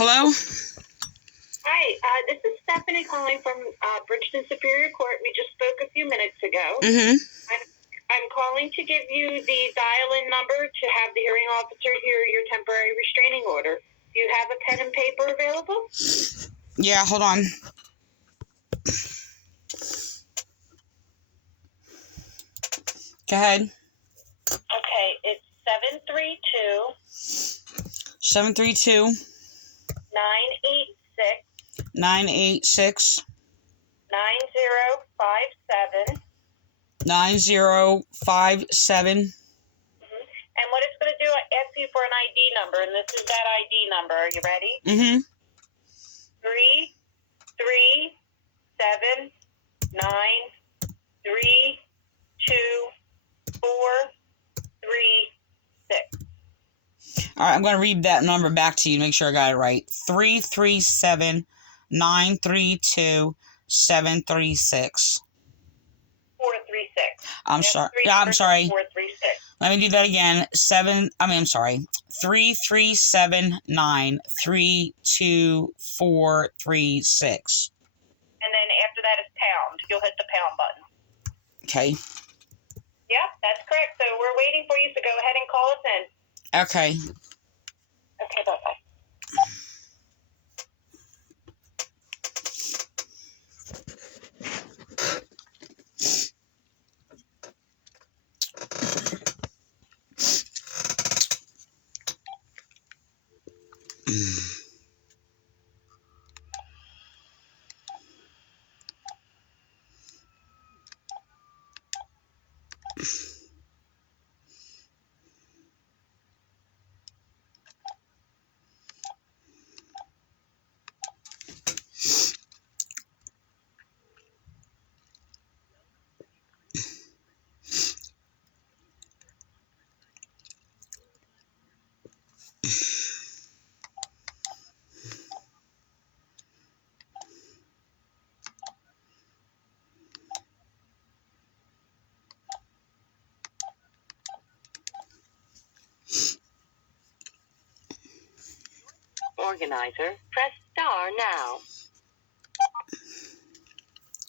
Hello? Hi, this is Stephanie calling from Bridgeton Superior Court. We just spoke a few minutes ago. Mm-hmm. I'm calling to give you the dial-in number to have the hearing officer hear your temporary restraining order. Do you have a pen and paper available? Yeah, hold on. Go ahead. Okay, it's 732 986 986 9057. 9057. And what it's going to do, I ask you for an ID number, and this is that ID number. Are you ready? Mm-hmm. 337932436. All right, I'm going to read that number back to you to make sure I got it right. 337 932 736. 436. I'm sorry. Yeah, I'm sorry. 436. Let me do that again. 337 932 436. And then after that is pound. You'll hit the pound button. Okay. Yeah, that's correct. So we're waiting for you, so go ahead and call us in. Okay. Okay, bye-bye. Organizer, press star now.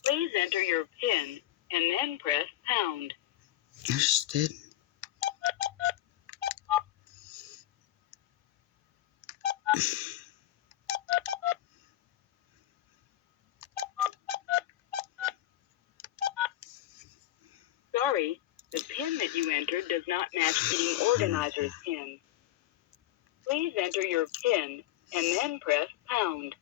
Please enter your PIN and then press pound. I just did. Sorry, the PIN that you entered does not match meeting organizer's PIN. Please enter your PIN and then press pound.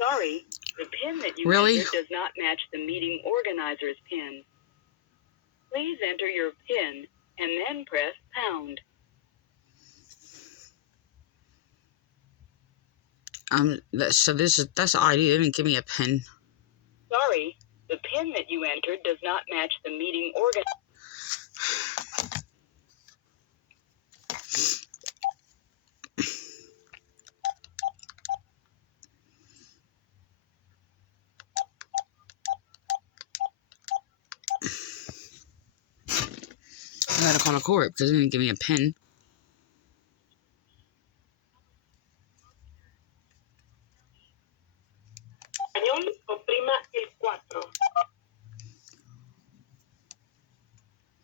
Sorry, the PIN that you entered does not match the meeting organizer's PIN. Please enter your PIN and then press pound. That's ID. They didn't give me a pin. Sorry, the PIN that you entered does not match the meeting organizer. I gotta call the court because they didn't give me a pin.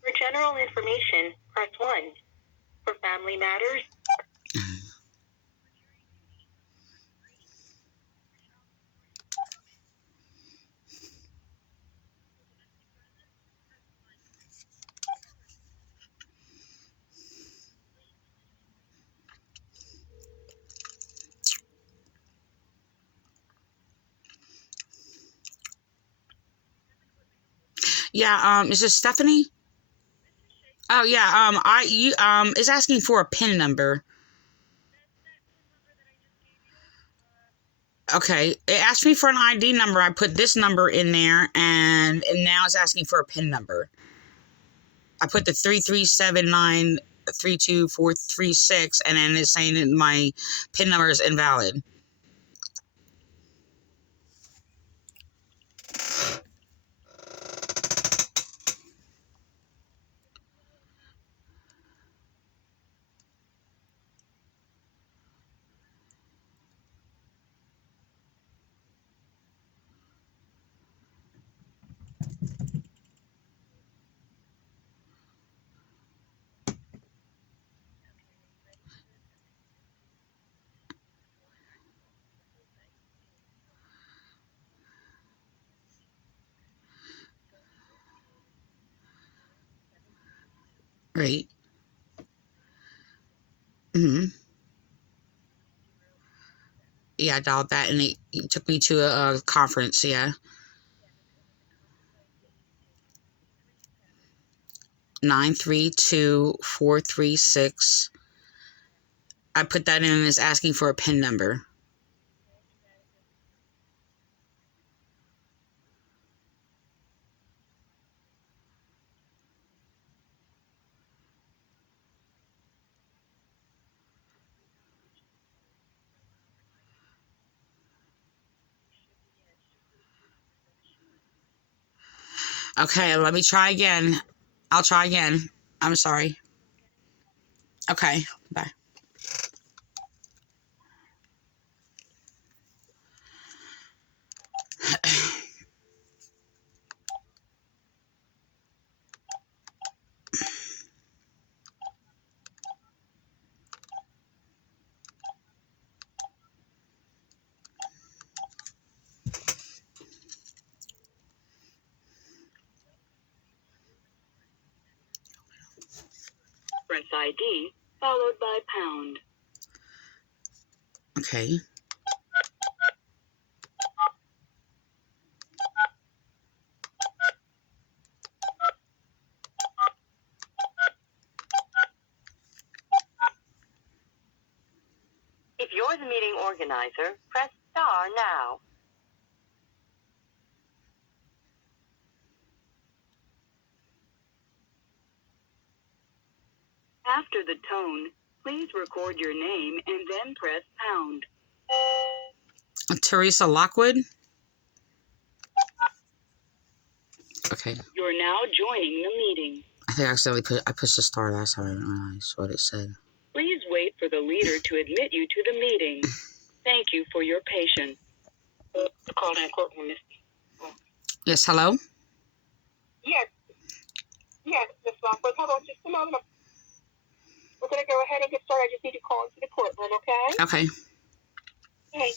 For general information, press 1. For family matters, Yeah, is this Stephanie? Oh yeah, it's asking for a PIN number. Okay, it asked me for an ID number. I put this number in there, and now it's asking for a PIN number. I put the 337932436, and then it's saying that my PIN number is invalid. Right. Mm-hmm. Yeah, I dialed that, and it took me to a conference. Yeah. 932436. I put that in and it's asking for a PIN number. Okay, let me try again. I'll try again. I'm sorry. Okay, bye. Press ID, followed by pound. Okay. If you're the meeting organizer, press star now. After the tone, please record your name and then press pound. Teresa Lockwood. Okay. You're now joining the meeting. I think I accidentally pushed the star last time. I didn't realize what it said. Please wait for the leader to admit you to the meeting. Thank you for your patience. Call that courtroom, Miss. Yes, hello? Yes, Miss Lockwood. Hold on just a moment. We're going to go ahead and get started. I just need to call into the courtroom, okay? Okay. Okay.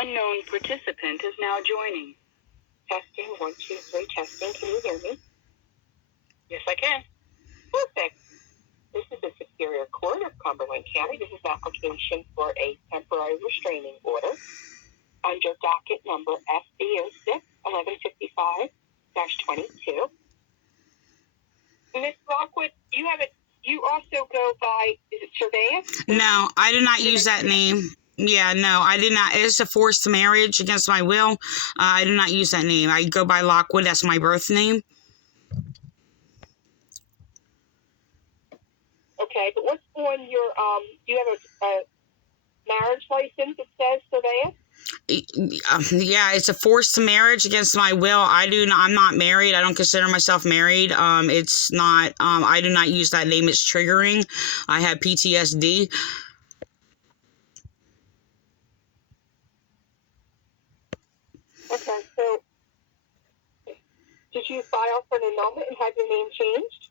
Unknown participant is now joining. Testing, 1, 2, 3, testing. Can you hear me? Yes, I can. Perfect. This is the Superior Court of Cumberland County. This is an application for a temporary restraining order under docket number SBO 6-1155-22. Miss Lockwood, you also go by, is it Surveillance? No, I did not use that name. Yeah, no, I did not. It's a forced marriage against my will. I did not use that name. I go by Lockwood. That's my birth name. Okay, but what's on your, do you have a marriage license that says Surveillance? Yeah, it's a forced marriage against my will. I'm not married. I don't consider myself married. It's not, I do not use that name. It's triggering. I have PTSD. Okay, so did you file for an annulment and have your name changed?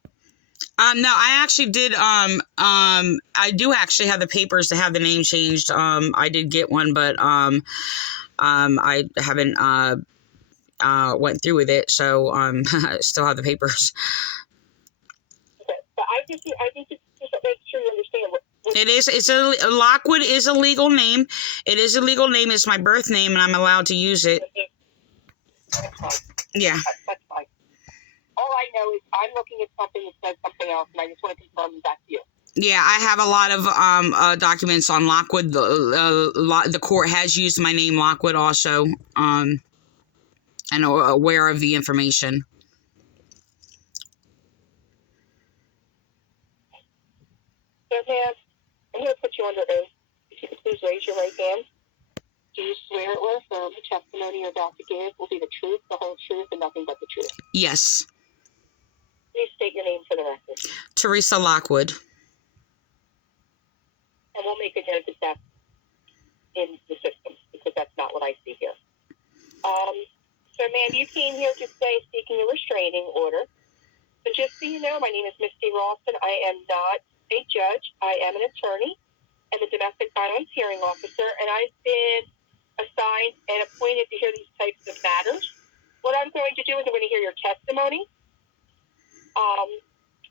No, I actually did. I do actually have the papers to have the name changed. I did get one, but I haven't went through with it. So I still have the papers. Okay, but I think you just make sure you understand what It is. Lockwood is a legal name. It is a legal name. It's my birth name, and I'm allowed to use it. That's fine. Yeah. That's fine. All I know is I'm looking at something that says something else, and I just want to confirm that to you. Yeah, I have a lot of documents on Lockwood. The court has used my name Lockwood also, and aware of the information. So, ma'am, I'm going to put you under oath. If you could please raise your right hand. Do you swear or affirm the testimony you're about to give will be the truth, the whole truth, and nothing but the truth? Yes. Please state your name for the record. Teresa Lockwood. And we'll make a note that that's in the system, because that's not what I see here. So, ma'am, you came here to say seeking a restraining order. The just so you know, my name is Misty Ralston. I am not a judge. I am an attorney and a domestic violence hearing officer, and I've been assigned and appointed to hear these types of matters. What I'm going to do is I'm going to hear your testimony.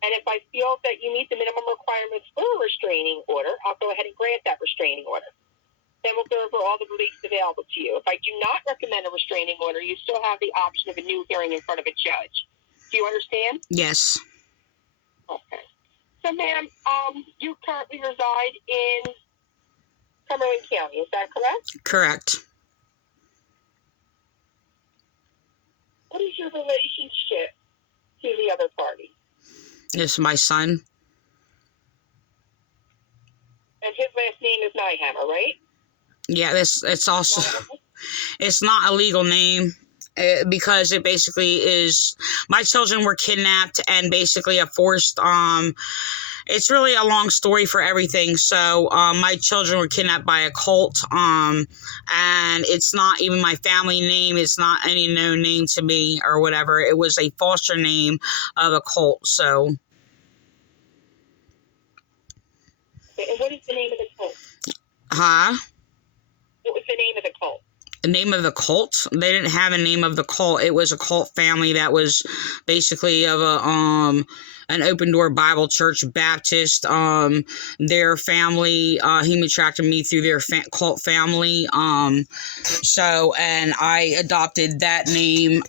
And if I feel that you meet the minimum requirements for a restraining order, I'll go ahead and grant that restraining order. Then we'll go over all the reliefs available to you. If I do not recommend a restraining order, you still have the option of a new hearing in front of a judge. Do you understand? Yes. Okay. So, ma'am, you currently reside in Cumberland County. Is that correct? Correct. What is your relationship to the other party? It's my son. And his last name is Nyhammer, right? Yeah, it's also, it's not a legal name because it basically is, my children were kidnapped and basically a forced, it's really a long story for everything. So, my children were kidnapped by a cult, and it's not even my family name. It's not any known name to me or whatever. It was a foster name of a cult, so. Okay, and what is the name of the cult? Huh? What was the name of the cult? The name of the cult? They didn't have a name of the cult. It was a cult family that was basically of a an open door Bible church Baptist. Their family human trafficked me through their cult family. So, and I adopted that name.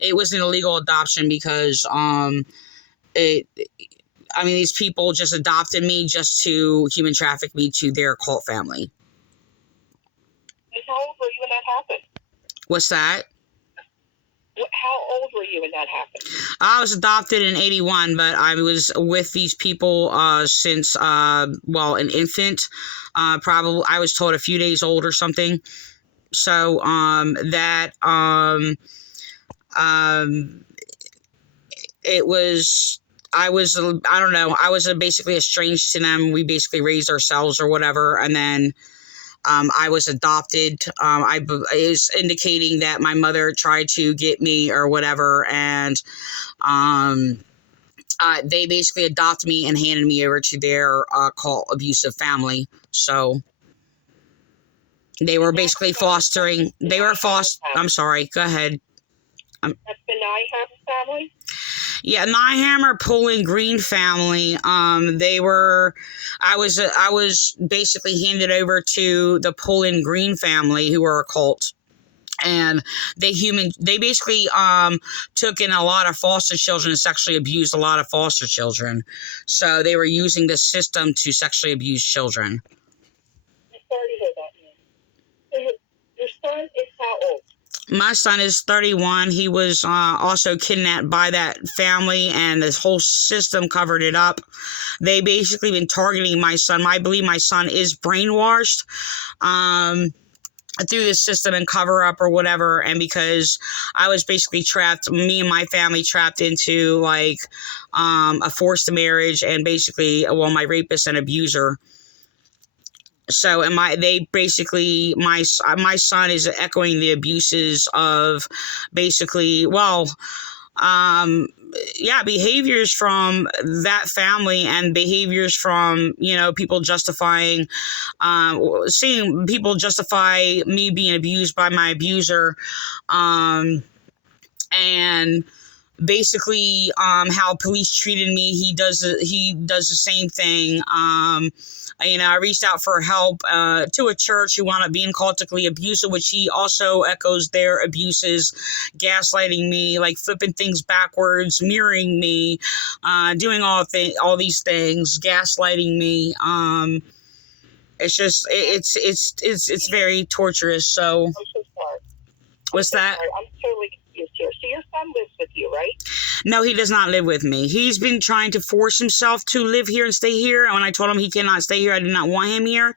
It was an illegal adoption because these people just adopted me just to human traffic me to their cult family. And how old were you when that happened? What's that? How old were you when that happened? I was adopted in 81, but I was with these people since, an infant. Probably, I was told a few days old or something. So, it was, I was basically estranged to them. We basically raised ourselves or whatever. And then, I was adopted. It was indicating that my mother tried to get me or whatever. And, they basically adopted me and handed me over to their, cult abusive family. So they were basically fostering, I'm sorry, go ahead. That's the Nyhammer family? Yeah, Nyhammer, Pullen Green family. I was basically handed over to the Pullen Green family, who were a cult. And they basically took in a lot of foster children and sexually abused a lot of foster children. So they were using the system to sexually abuse children. I'm sorry to hear that, man. Your son is how old? My son is 31. He was also kidnapped by that family, and this whole system covered it up. They basically been targeting my son. I believe my son is brainwashed through this system and cover up or whatever. And because I was basically trapped, me and my family trapped into like a forced marriage, and basically, my rapist and abuser. So, my son is echoing the abuses of basically, behaviors from that family and behaviors from, people justifying, seeing people justify me being abused by my abuser, and basically, how police treated me. He does the same thing. I reached out for help to a church who wound up being cultically abusive, which he also echoes their abuses, gaslighting me, like flipping things backwards, mirroring me, doing all these things, gaslighting me. It's just it's very torturous. So, I'm so sorry. What's that? I'm totally confused here. So your son lives with you, right? No, he does not live with me. He's been trying to force himself to live here and stay here. And when I told him he cannot stay here, I did not want him here.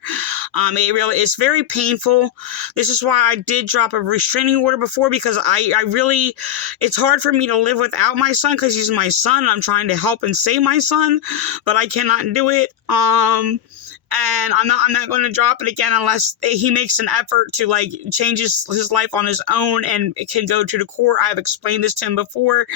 It's very painful. This is why I did drop a restraining order before, because it's hard for me to live without my son, because he's my son. I'm trying to help and save my son, but I cannot do it. And I'm not going to drop it again unless he makes an effort to like change his life on his own and can go to the court. I've explained this to him before.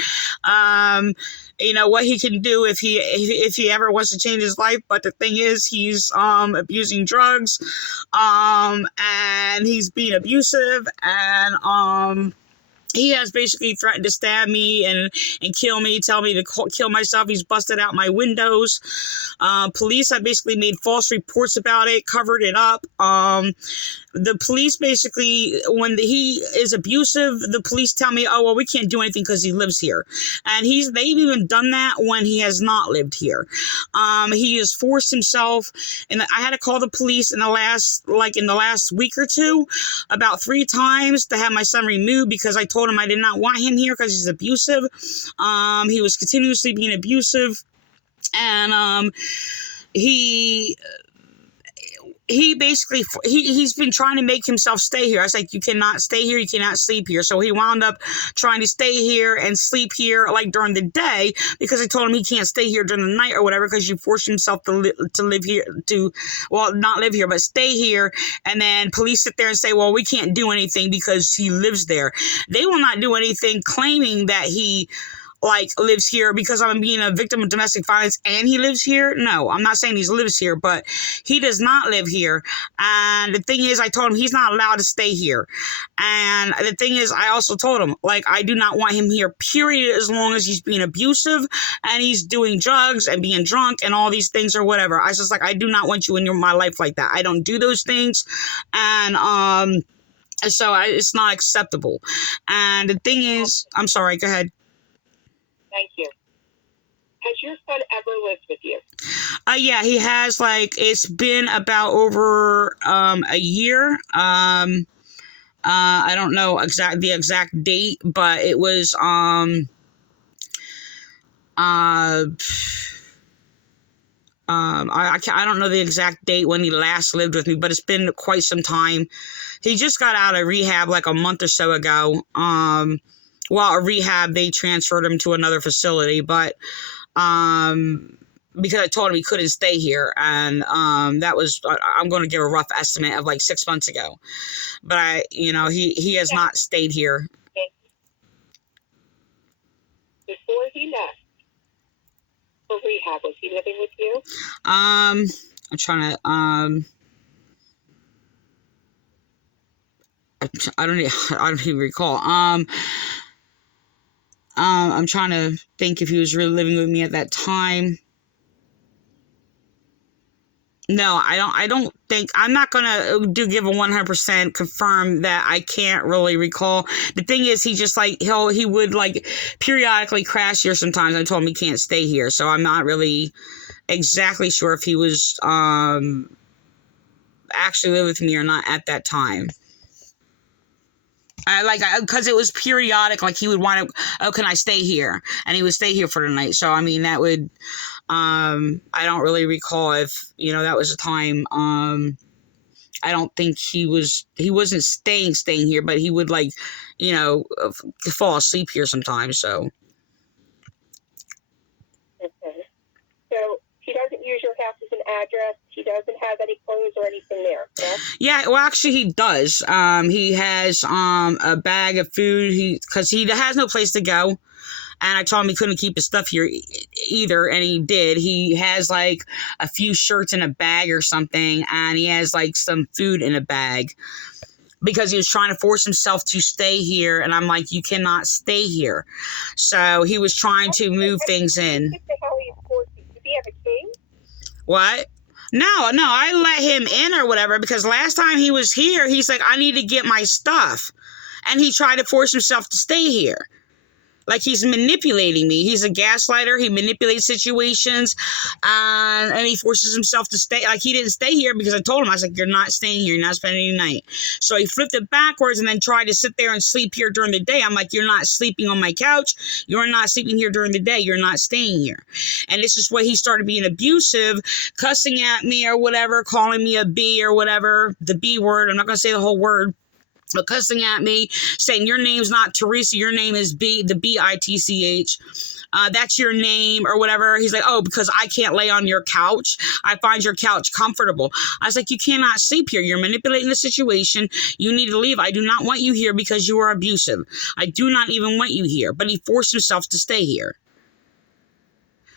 What he can do if he ever wants to change his life. But the thing is, he's abusing drugs, and he's being abusive, and he has basically threatened to stab me and kill me, tell me to kill myself. He's busted out my windows. Police have basically made false reports about it, covered it up. The police basically, when he is abusive, the police tell me, oh, well, we can't do anything because he lives here. And they've even done that when he has not lived here. He has forced himself, and I had to call the police in the last week or two about 3 times to have my son removed because I told him I did not want him here because he's abusive. He was continuously being abusive, and he basically, he's been trying to make himself stay here. I was like, you cannot stay here. You cannot sleep here. So he wound up trying to stay here and sleep here like during the day because I told him he can't stay here during the night or whatever because you forced himself to live here, not live here, but stay here. And then police sit there and say, well, we can't do anything because he lives there. They will not do anything claiming that he lives here because I'm being a victim of domestic violence and he lives here. No, I'm not saying he lives here, but he does not live here. And the thing is, I told him he's not allowed to stay here. And the thing is, I also told him, I do not want him here, period, as long as he's being abusive and he's doing drugs and being drunk and all these things or whatever. I was just I do not want you in my life like that. I don't do those things. And, so it's not acceptable. And the thing is, I'm sorry, go ahead. Thank you. Has your son ever lived with you? Yeah, he has. It's been about over a year. I don't know the exact date, but it was I don't know the exact date when he last lived with me, but it's been quite some time. He just got out of rehab a month or so ago. A rehab, they transferred him to another facility, but because I told him he couldn't stay here, and that was, I'm going to give a rough estimate of 6 months ago. But he has not stayed here. Before he left for rehab, was he living with you? I'm trying to I don't even recall. I'm trying to think if he was really living with me at that time. No, I don't think, I'm not going to give a 100% confirm that. I can't really recall. The thing is, he just he would periodically crash here sometimes. I told him he can't stay here. So I'm not really exactly sure if he was, actually living with me or not at that time. Because it was periodic, he would want to, oh, can I stay here? And he would stay here for the night. So, that would, I don't really recall if, that was a time, I don't think he wasn't staying here, but he would fall asleep here sometimes, so. Okay. So, he doesn't use your house as an address. He doesn't have any clothes or anything there, correct? Yeah, well, actually, he does. He has a bag of food because he has no place to go. And I told him he couldn't keep his stuff here either, and he did. He has a few shirts in a bag or something, and he has some food in a bag because he was trying to force himself to stay here. And I'm like, you cannot stay here. So he was trying to move things in. What the hell are you forcing? Does he have a key? What? No, I let him in or whatever because last time he was here, he's like, I need to get my stuff. And he tried to force himself to stay here. He's manipulating me. He's a gaslighter. He manipulates situations, and he forces himself to stay. He didn't stay here because I told him, I was like, you're not staying here. You're not spending the night. So he flipped it backwards and then tried to sit there and sleep here during the day. I'm like, you're not sleeping on my couch. You're not sleeping here during the day. You're not staying here. And this is when he started being abusive, cussing at me or whatever, calling me a B or whatever, the B word. I'm not going to say the whole word. But cussing at me, saying your name's not Teresa, your name is B, the B-I-T-C-H. that's your name or whatever. He's like, oh, because I can't lay on your couch. I find your couch comfortable. I was like, you cannot sleep here. You're manipulating the situation. You need to leave. I do not want you here because you are abusive. I do not even want you here. But he forced himself to stay here.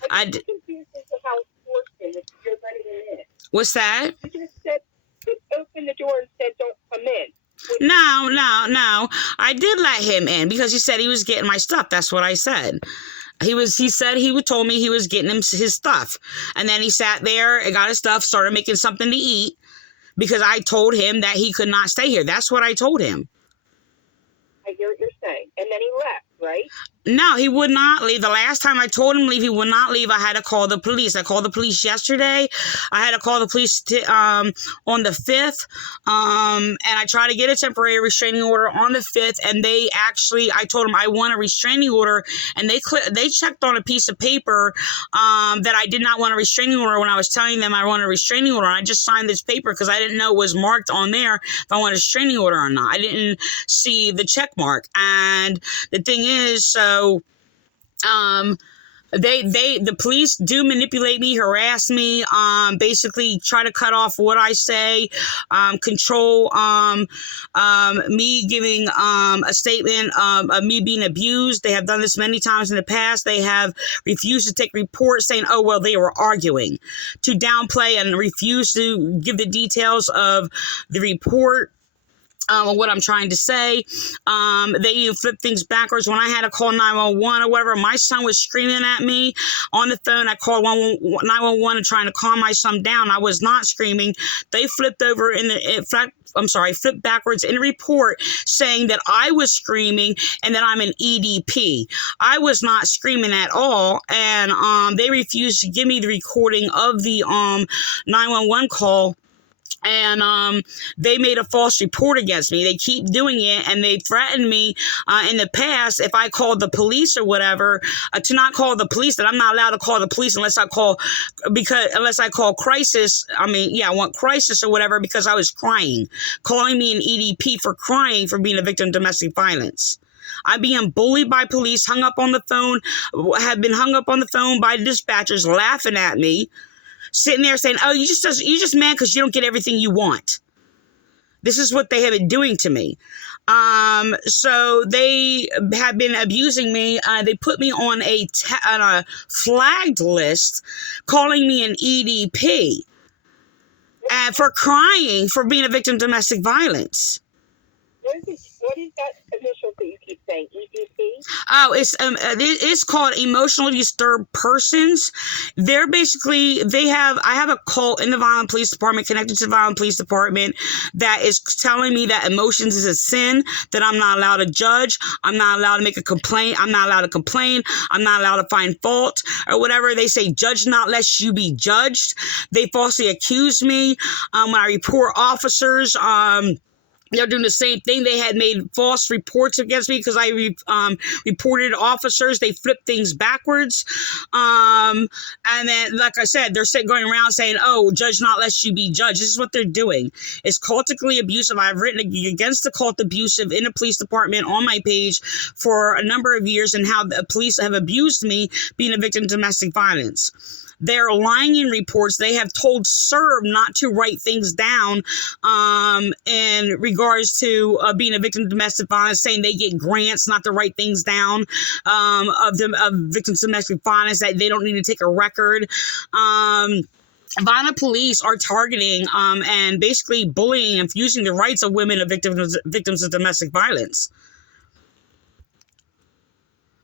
I'm confused as to how forcing if you're letting him in. What's that? You just said, just open the door and said, don't come in. No. I did let him in because he said he was getting my stuff. That's what I said. He said he told me he was getting his stuff. And then he sat there and got his stuff, started making something to eat because I told him that he could not stay here. That's what I told him. I hear what you're saying. And then he left, right? No, he would not leave. The last time I told him to leave, he would not leave. I had to call the police. I called the police yesterday. I had to call the police on the 5th. And I tried to get a temporary restraining order on the 5th. And I told them I want a restraining order. And they checked on a piece of paper that I did not want a restraining order when I was telling them I want a restraining order. I just signed this paper because I didn't know it was marked on there if I want a restraining order or not. I didn't see the check mark. And the thing is, so the police do manipulate me, harass me, basically try to cut off what I say, control, me giving, a statement, of me being abused. They have done this many times in the past. They have refused to take reports saying, oh, well, they were arguing, to downplay and refuse to give the details of the report. What I'm trying to say. They even flip things backwards. When I had to call 911 or whatever, my son was screaming at me on the phone. I called 911 and trying to calm my son down. I was not screaming. They flipped over flipped backwards in a report saying that I was screaming and that I'm an EDP. I was not screaming at all. And they refused to give me the recording of the 911 call. And they made a false report against me. They keep doing it, and they threatened me in the past if I called the police or whatever, to not call the police, that I'm not allowed to call the police unless I call crisis. I want crisis or whatever, because I was crying, calling me an EDP for crying for being a victim of domestic violence. I'm being bullied by police, have been hung up on the phone by dispatchers laughing at me, sitting there saying, oh, you just mad because you don't get everything you want. This is what they have been doing to me. So they have been abusing me. They put me on a flagged list, calling me an EDP, for crying for being a victim of domestic violence. What is that initial that you keep saying? EDP? Oh, it's called emotionally disturbed persons. I have a cult in the Violent Police Department, connected to the Violent Police Department, that is telling me that emotions is a sin, that I'm not allowed to judge, I'm not allowed to make a complaint, I'm not allowed to complain, I'm not allowed to find fault, or whatever. They say, judge not lest you be judged. They falsely accuse me. When I report officers, they're doing the same thing. They had made false reports against me because I reported officers. They flipped things backwards. And then, like I said, they're going around saying, oh, judge not lest you be judged. This is what they're doing. It's cultically abusive. I've written against the cult abusive in the police department on my page for a number of years, and how the police have abused me being a victim of domestic violence. They're lying in reports. They have told CERB not to write things down in regards to being a victim of domestic violence, saying they get grants not to write things down of victims of domestic violence, that they don't need to take a record. Violent police are targeting and basically bullying and abusing the rights of women of victims of domestic violence.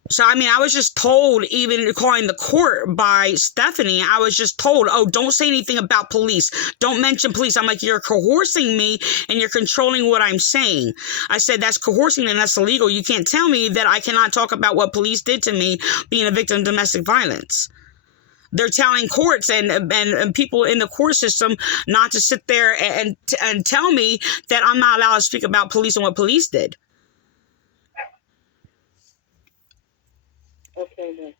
So, I was just told, even calling the court by Stephanie, I was just told, oh, don't say anything about police. Don't mention police. I'm like, you're coercing me and you're controlling what I'm saying. I said, that's coercing and that's illegal. You can't tell me that I cannot talk about what police did to me being a victim of domestic violence. They're telling courts and people in the court system not to sit there and tell me that I'm not allowed to speak about police and what police did. Okay, then.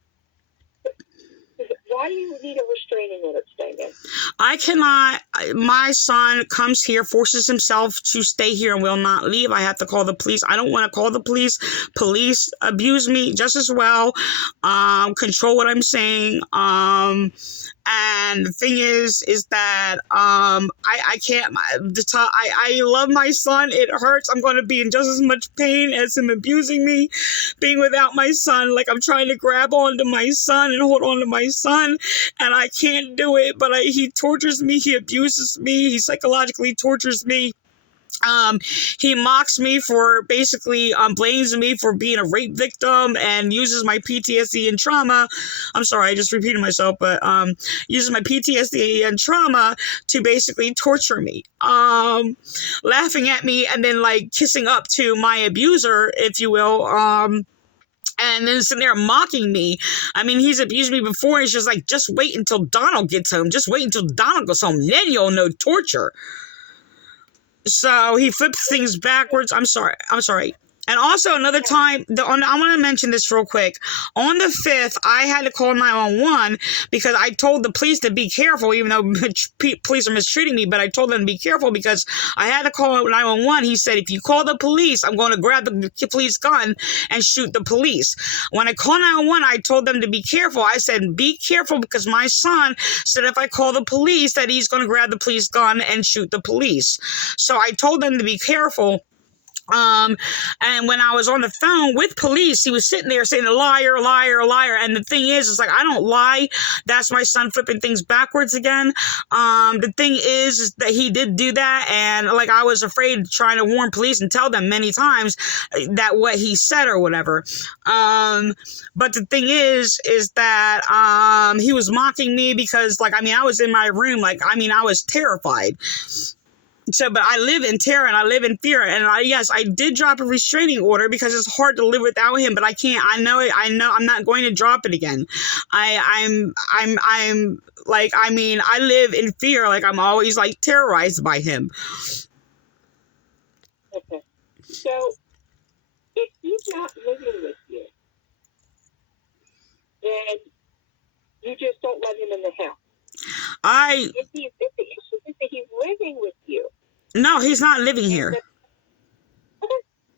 Why do you need a restraining order today, ma'am? I cannot. My son comes here, forces himself to stay here and will not leave. I have to call the police. I don't want to call the police. Police abuse me just as well. Control what I'm saying. And the thing is that I can't. I love my son. It hurts. I'm going to be in just as much pain as him abusing me, being without my son. Like, I'm trying to grab onto my son and hold on to my son, and I can't do it. But he tortures me. He abuses me. He psychologically tortures me. He mocks me for basically blames me for being a rape victim and uses my PTSD and trauma. I'm sorry, I just repeated myself, but uses my PTSD and trauma to basically torture me. Laughing at me and then like kissing up to my abuser, if you will. And then sitting there mocking me. I mean, he's abused me before. He's just like, just wait until Donald gets home. Just wait until Donald goes home. Then you'll know torture. So he flips things backwards. I'm sorry. And also another time, I want to mention this real quick. On the 5th, I had to call 911 because I told the police to be careful, even though police are mistreating me, but I told them to be careful because I had to call 911. He said, if you call the police, I'm going to grab the police gun and shoot the police. When I called 911, I told them to be careful. I said, be careful because my son said if I call the police that he's going to grab the police gun and shoot the police. So I told them to be careful. And when I was on the phone with police, he was sitting there saying, liar, liar, liar. And the thing is, it's like, I don't lie. That's my son flipping things backwards again. The thing is that he did do that. And like, I was afraid trying to warn police and tell them many times that what he said or whatever. But the thing is that, he was mocking me because like, I mean, I was in my room. Like, I mean, I was terrified. So, but I live in terror and I live in fear. And yes, I did drop a restraining order because it's hard to live without him, but I can't, I know it. I know I'm not going to drop it again. I'm like, I mean, I live in fear. Like I'm always like terrorized by him. Okay. So if he's not living with you, then you just don't let him in the house. If the issue is that he's living with you. No, he's not living here. Okay.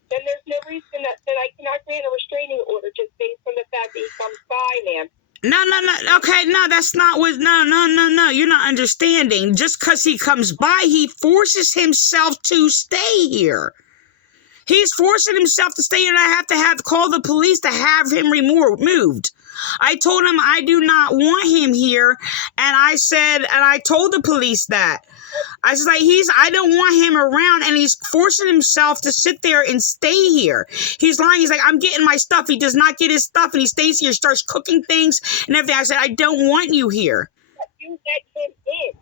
Then there's no reason that I cannot grant a restraining order just based on the fact that he comes by, ma'am. No. Okay, no, that's not what. No. You're not understanding. Just because he comes by, he forces himself to stay here. He's forcing himself to stay here, and I have to call the police to have him removed. I told him I do not want him here, and I told the police that. I was like, I don't want him around, and he's forcing himself to sit there and stay here. He's lying. He's like, I'm getting my stuff. He does not get his stuff, and he stays here, starts cooking things and everything. I said, I don't want you here. You let him in.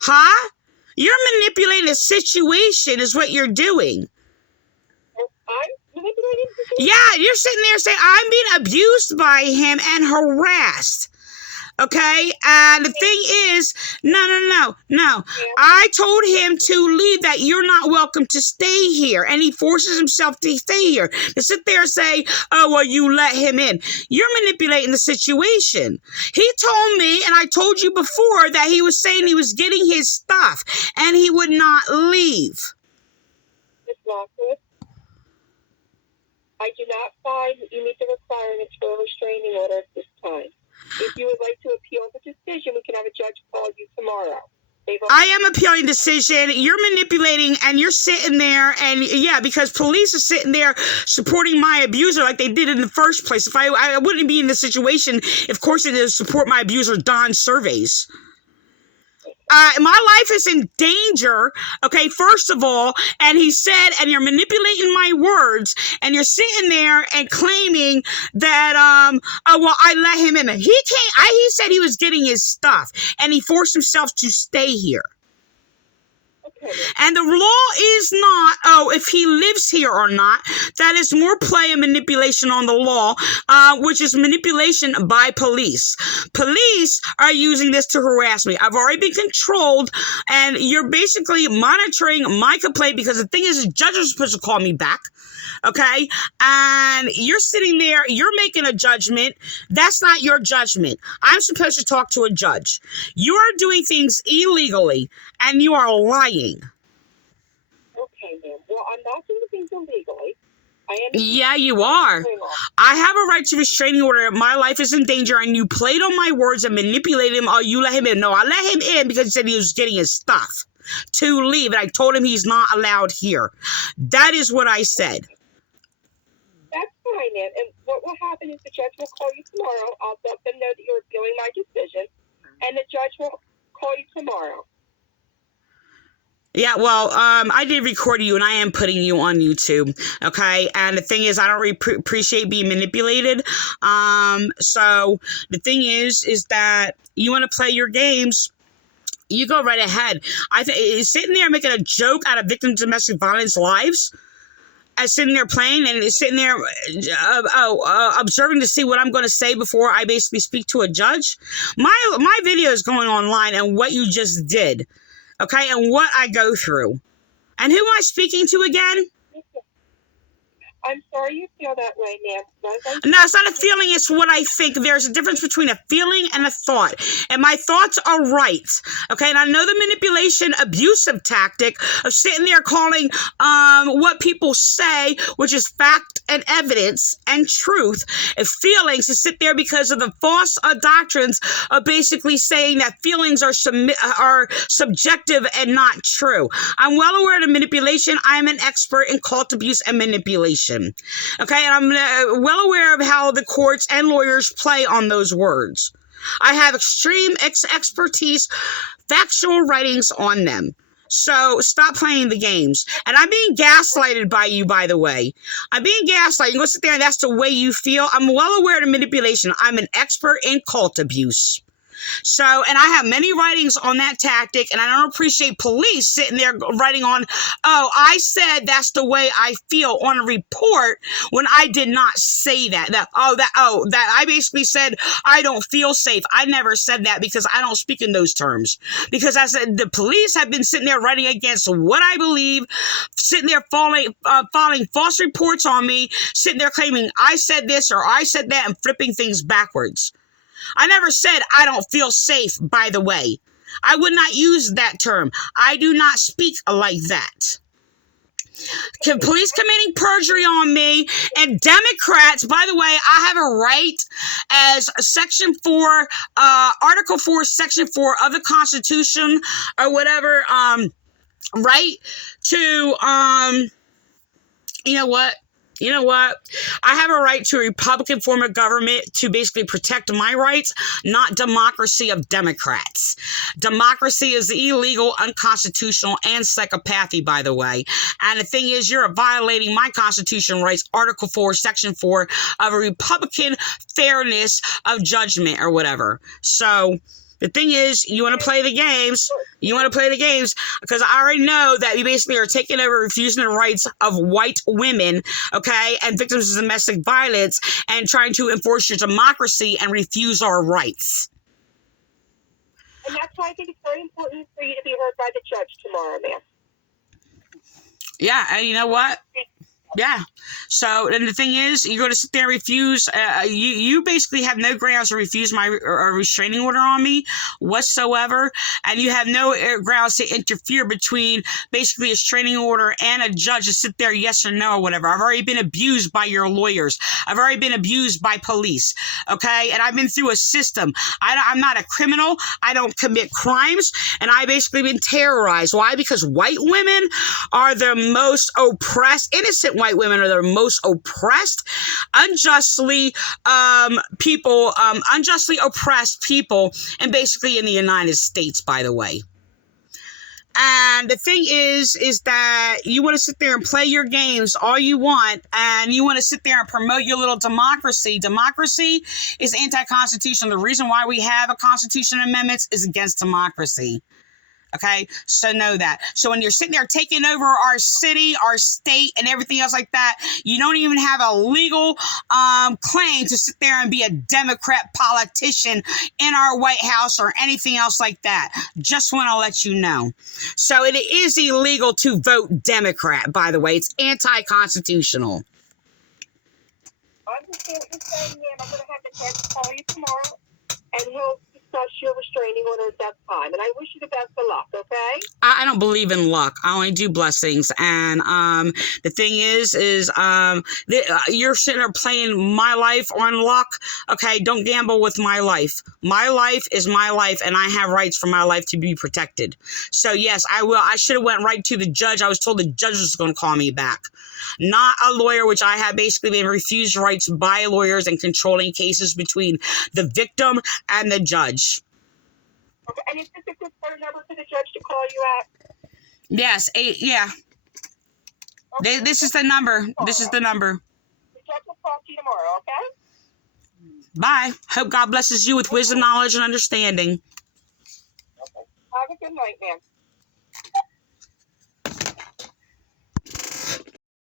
Huh? You're manipulating the situation is what you're doing. I'm manipulating the situation? Yeah, you're sitting there saying, I'm being abused by him and harassed. Okay, and the thing is, no. I told him to leave, that you're not welcome to stay here, and he forces himself to stay here. To sit there and say, oh, well, you let him in. You're manipulating the situation. He told me, and I told you before, that he was saying he was getting his stuff, and he would not leave. Ms. Lockwood, I do not find that you meet the requirements for a restraining order at this time. If you would like to appeal the decision, we can have a judge call you tomorrow. I am appealing decision. You're manipulating, and you're sitting there, and yeah, because police are sitting there supporting my abuser like they did in the first place. If I wouldn't be in this situation, if, of course, it is support my abuser, Don Surveys. My life is in danger, okay, first of all, and he said, and you're manipulating my words, and you're sitting there and claiming that, oh, well, I let him in. He said he was getting his stuff, and he forced himself to stay here. Okay, And the law is not, oh, if he lives here or not. That is more play and manipulation on the law, which is manipulation by police. Police are using this to harass me. I've already been controlled, and you're basically monitoring my complaint because the thing is, the judge is supposed to call me back. Okay, and you're sitting there, you're making a judgment. That's not your judgment. I'm supposed to talk to a judge. You are doing things illegally, and you are lying. Okay, ma'am. Well, I'm not doing things illegally. Yeah, you are. I have a right to restraining order. My life is in danger, and you played on my words and manipulated him. Oh, you let him in. No, I let him in because he said he was getting his stuff to leave, and I told him he's not allowed here. That is what I said. That's fine, ma'am. And what will happen is the judge will call you tomorrow. I'll let them know that you're appealing my decision, and the judge will call you tomorrow. Yeah, well, I did record you, and I am putting you on YouTube, okay? And the thing is, I don't really appreciate being manipulated. So the thing is that you want to play your games, you go right ahead. I think sitting there making a joke out of victims of domestic violence lives, and sitting there playing and sitting there observing to see what I'm going to say before I basically speak to a judge. My video is going online and what you just did, okay, and what I go through. And who am I speaking to again? I'm sorry you feel that way, ma'am. No, it's not a feeling, it's what I think. There's a difference between a feeling and a thought. And my thoughts are right. Okay, and I know the manipulation, abusive tactic of sitting there calling what people say, which is fact and evidence and truth, and feelings, to sit there because of the false doctrines of basically saying that feelings are subjective and not true. I'm well aware of manipulation. I'm an expert in cult abuse and manipulation. Okay, and I'm well aware of how the courts and lawyers play on those words. I have extreme expertise, factual writings on them. So stop playing the games. And I'm being gaslighted by you, by the way. I'm being gaslighted. You go sit there and that's the way you feel. I'm well aware of manipulation. I'm an expert in cult abuse. So, and I have many writings on that tactic, and I don't appreciate police sitting there writing on, oh, I said that's the way I feel on a report when I did not say that. That I basically said I don't feel safe. I never said that because I don't speak in those terms. Because I said the police have been sitting there writing against what I believe, sitting there filing false reports on me, sitting there claiming I said this or I said that and flipping things backwards. I never said I don't feel safe, by the way. I would not use that term. I do not speak like that. Police committing perjury on me, and Democrats, by the way, I have a right as Section 4, Article 4, Section 4 of the Constitution, or whatever, right to, you know what? I have a right to a Republican form of government to basically protect my rights, not democracy of Democrats. Democracy is illegal, unconstitutional, and psychopathy, by the way. And the thing is, you're violating my constitutional rights, Article 4, Section 4 of a Republican fairness of judgment or whatever. So the thing is, you want to play the games. You want to play the games because I already know that you basically are taking over, refusing the rights of white women, okay, and victims of domestic violence, and trying to enforce your democracy and refuse our rights. And that's why I think it's very important for you to be heard by the judge tomorrow, ma'am. Yeah, and you know what? Yeah. So, and the thing is, you're going to sit there and refuse. You basically have no grounds to refuse my restraining order on me whatsoever. And you have no grounds to interfere between basically a restraining order and a judge to sit there, yes or no, or whatever. I've already been abused by your lawyers. I've already been abused by police. Okay. And I've been through a system. I'm not a criminal. I don't commit crimes. And I basically been terrorized. Why? Because white women are the most oppressed, innocent white women are the most oppressed, unjustly oppressed people, and basically in the United States, by the way. And the thing is that you want to sit there and play your games all you want, and you want to sit there and promote your little democracy. Democracy is anti-constitutional. The reason why we have a constitutional amendments is against democracy. Okay, so know that. So when you're sitting there taking over our city, our state, and everything else like that, you don't even have a legal claim to sit there and be a Democrat politician in our White House or anything else like that. Just want to let you know. So it is illegal to vote Democrat, by the way. It's anti-constitutional. I understand what you're saying, ma'am. I'm going to have the judge call you tomorrow, and he'll discuss your restraining order at that time. And I wish you the best of luck, okay? I don't believe in luck. I only do blessings. And the thing is you're sitting there playing my life on luck. Okay, don't gamble with my life. My life is my life, and I have rights for my life to be protected. So yes, I will. I should have went right to the judge. I was told the judge was going to call me back, not a lawyer, which I have basically been refused rights by lawyers and controlling cases between the victim and the judge. Okay, and is this a good phone number for the judge to call you at? Yes, yeah. Okay. This is the number. This is the number. The judge will talk to you tomorrow, okay? Bye. Hope God blesses you with wisdom, knowledge, and understanding. Okay. Have a good night, ma'am.